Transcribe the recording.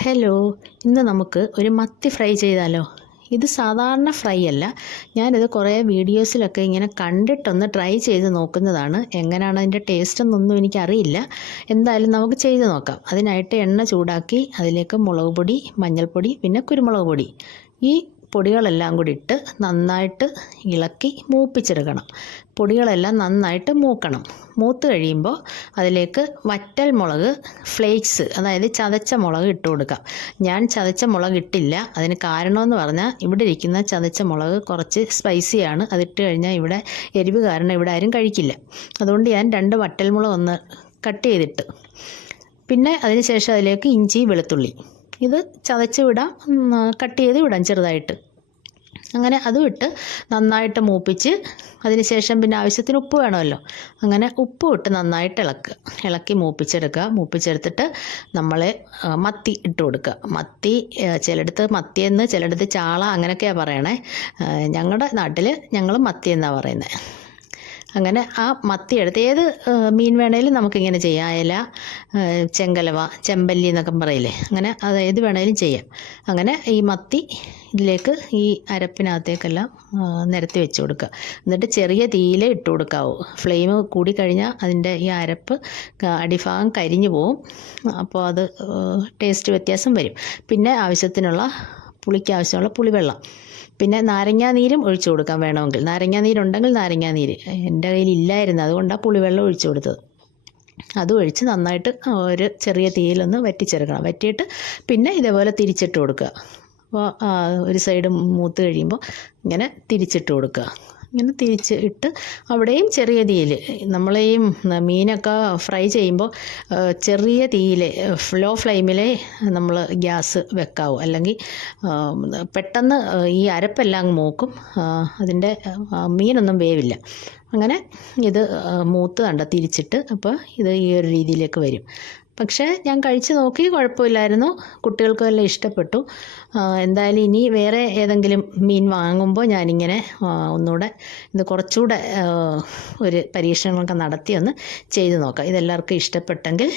Hello, ഇന്ന് നമുക്ക് ഒരു മത്തി ഫ്രൈ ചെയ്താലോ? ഇത് സാധാരണ ഫ്രൈ അല്ല. ഞാനിത് കുറേ വീഡിയോസിലൊക്കെ ഇങ്ങനെ കണ്ടിട്ടൊന്ന് ട്രൈ ചെയ്ത് നോക്കുന്നതാണ്. എങ്ങനെയാണ് അതിൻ്റെ ടേസ്റ്റ് എന്നൊന്നും എനിക്കറിയില്ല. എന്തായാലും നമുക്ക് ചെയ്ത് നോക്കാം. അതിനായിട്ട് എണ്ണ ചൂടാക്കി അതിലേക്ക് മുളക് പൊടി, മഞ്ഞൾപ്പൊടി, പിന്നെ കുരുമുളക് പൊടി, ഈ പൊടികളെല്ലാം കൂടി ഇട്ട് നന്നായിട്ട് ഇളക്കി മൂപ്പിച്ചെടുക്കണം. പൊടികളെല്ലാം നന്നായിട്ട് മൂക്കണം. മൂത്ത് കഴിയുമ്പോൾ അതിലേക്ക് വറ്റൽ മുളക് ഫ്ലേക്സ്, അതായത് ചതച്ച മുളക് ഇട്ട് കൊടുക്കാം. ഞാൻ ചതച്ച മുളക് ഇട്ടില്ല. അതിന് കാരണമെന്ന് പറഞ്ഞാൽ ഇവിടെ ഇരിക്കുന്ന ചതച്ച മുളക് കുറച്ച് സ്പൈസിയാണ്. അതിട്ട് കഴിഞ്ഞാൽ ഇവിടെ എരിവ് കാരണം ഇവിടെ ആരും കഴിക്കില്ല. അതുകൊണ്ട് ഞാൻ 2 വറ്റൽ മുളക് ഒന്ന് കട്ട് ചെയ്തിട്ട്, പിന്നെ അതിന് ശേഷം അതിലേക്ക് ഇഞ്ചി, വെളുത്തുള്ളി ഇത് ചതച്ച് വിടാം, കട്ട് ചെയ്ത് വിടാം ചെറുതായിട്ട്. അങ്ങനെ അതും ഇട്ട് നന്നായിട്ട് മൂപ്പിച്ച് അതിന് ശേഷം പിന്നെ ആവശ്യത്തിന് ഉപ്പ് വേണമല്ലോ. അങ്ങനെ ഉപ്പും ഇട്ട് നന്നായിട്ട് ഇളക്കി മൂപ്പിച്ചെടുത്തിട്ട് നമ്മൾ മത്തി ഇട്ട് കൊടുക്കുക. മത്തി ചിലയിടത്ത് മത്തിയെന്ന്, ചിലയിടത്ത് ചാള, അങ്ങനെയൊക്കെയാണ് പറയണേ. ഞങ്ങളുടെ നാട്ടിൽ ഞങ്ങൾ മത്തി എന്നാണ് പറയുന്നത്. അങ്ങനെ ആ മത്തി എടുത്ത് ഏത് മീൻ വേണേലും നമുക്കിങ്ങനെ ചെയ്യാം. അയല, ചെങ്കലവ, ചെമ്പല്ലി എന്നൊക്കെ പറയില്ലേ, അങ്ങനെ അത് ഏത് വേണേലും ചെയ്യാം. അങ്ങനെ ഈ മത്തി ഇതിലേക്ക് ഈ അരപ്പിനകത്തേക്കെല്ലാം നിരത്തി വെച്ച് കൊടുക്കുക. എന്നിട്ട് ചെറിയ തീയിൽ ഇട്ട് കൊടുക്കാവൂ. ഫ്ലെയിം കൂടിക്കഴിഞ്ഞാൽ അതിൻ്റെ ഈ അരപ്പ് അടിഭാഗം കരിഞ്ഞു പോവും. അപ്പോൾ അത് ടേസ്റ്റ് വ്യത്യാസം വരും. പിന്നെ പുളിക്ക് ആവശ്യമുള്ള പുളിവെള്ളം, പിന്നെ നാരങ്ങാനീരും ഒഴിച്ചു കൊടുക്കാൻ വേണമെങ്കിൽ. നാരങ്ങാനീരുണ്ടെങ്കിൽ നാരങ്ങാനീര്, എൻ്റെ കയ്യിൽ ഇല്ലായിരുന്നു, അതുകൊണ്ടാണ് പുളിവെള്ളം ഒഴിച്ചു കൊടുത്തത്. അതും ഒഴിച്ച് നന്നായിട്ട് ഒരു ചെറിയ തീയിലൊന്ന് വറ്റിച്ചെടുക്കണം. വറ്റിയിട്ട് പിന്നെ ഇതേപോലെ തിരിച്ചിട്ട് കൊടുക്കുക. അപ്പോൾ ഒരു സൈഡ് മൂത്ത് കഴിയുമ്പോൾ ഇങ്ങനെ തിരിച്ചിട്ട് കൊടുക്കുക. ഇങ്ങനെ തിരിച്ച് ഇട്ട് അവിടെയും ചെറിയ തീയിൽ, നമ്മൾ ഈ മീനൊക്കെ ഫ്രൈ ചെയ്യുമ്പോൾ ചെറിയ തീയിൽ, ലോ ഫ്ലെയിമിലേ നമ്മൾ ഗ്യാസ് വെക്കാവൂ. അല്ലെങ്കിൽ പെട്ടെന്ന് ഈ അരപ്പെല്ലാം അങ്ങ് മൂക്കും, അതിൻ്റെ മീനൊന്നും വേവില്ല. അങ്ങനെ ഇത് മൂത്ത് തിരിച്ചിട്ട്, അപ്പോൾ ഇത് ഈ ഒരു രീതിയിലേക്ക് വരും. പക്ഷേ ഞാൻ കഴിച്ച് നോക്കി, കുഴപ്പമില്ലായിരുന്നു. കുട്ടികൾക്കും എല്ലാം ഇഷ്ടപ്പെട്ടു. എന്തായാലും ഇനി വേറെ ഏതെങ്കിലും മീൻ വാങ്ങുമ്പോൾ ഞാനിങ്ങനെ ഒന്നുകൂടെ ഇത് കുറച്ചുകൂടെ ഒരു പരീക്ഷണങ്ങളൊക്കെ നടത്തി ഒന്ന് ചെയ്ത് നോക്കാം. ഇതെല്ലാവർക്കും ഇഷ്ടപ്പെട്ടെങ്കിൽ